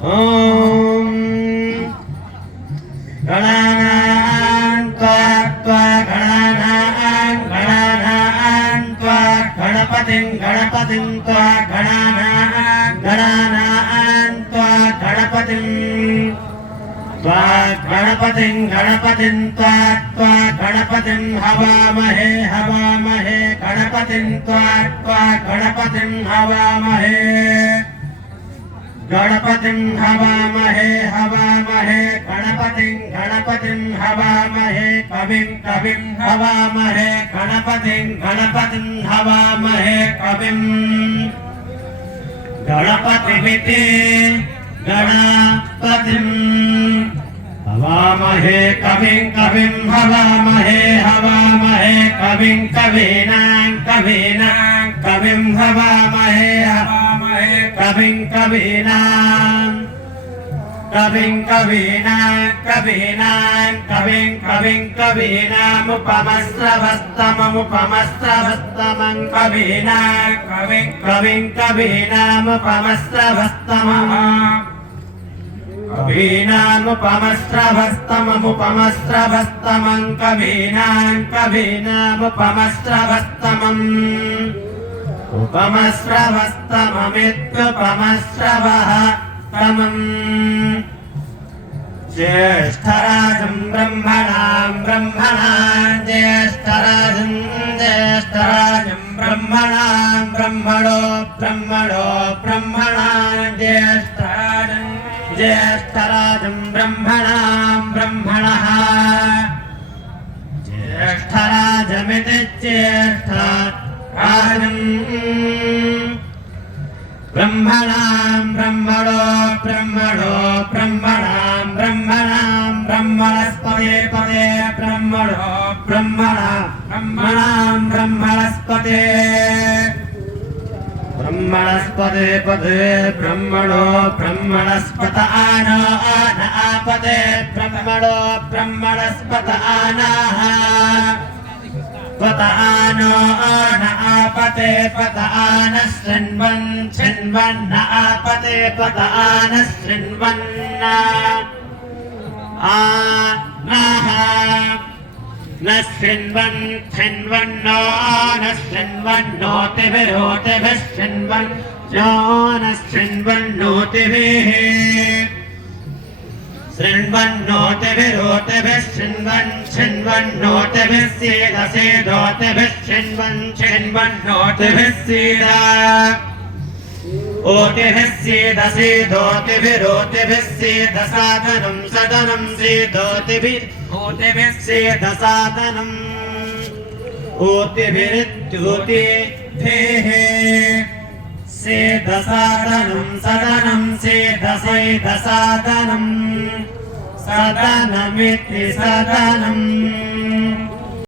ॐ गणानां त्वा त्वा गणानां त्वा गणपतिं त्वा गणानां त्वा गणपतिं त्वा गणपतिं हवामहे गणपतिं त्वा गणपतिं हवामहे गणपतिं हवामहे गणपतिं हवामहे कविं हवामहे गणपतिं हवामहे कविं गणपतिमिति गणपतिं हवामहे कविं हवामहे कविं कवीनां कविं हवामहे कविं कवीनामुपमस्रवस्तमं उपमस्रवः तमम् ज्येष्ठराजं ब्रह्मणां ज्येष्ठराजं ब्रह्मणो ब्रह्मणां ज्येष्ठराजं ब्रह्मणः ज्येष्ठराजमिति ज्येष्ठराजम् ब्रह्मणां ब्रह्मणस्पते पदे ब्रह्मणो ब्रह्मणस्पत आनो आपदे ब्रह्मणस्पत आनाः पत आनो न आपते पत आनः शृण्वन् आपते पत आनः शृण्वन् आनः न शृण्वन्नो न शृण्वन्नोतिभिः शृण्वन्नो न शृण्वन्नोतिभिः शृण्वन्नोतिभिः शृण्वन्नोतिभिः सेदसेदोतिभिः शृण्वन्नोतिभिः सेद ओतिभिः सेदसेदोतिभिरोतिभिः सेदसादनं सदनं सेदोतिभिः सेदसादनम् ओतिभिरित्योतिभिः सेदसादनं सदनं सेदसैदसादनम् सदनमिति सदनम्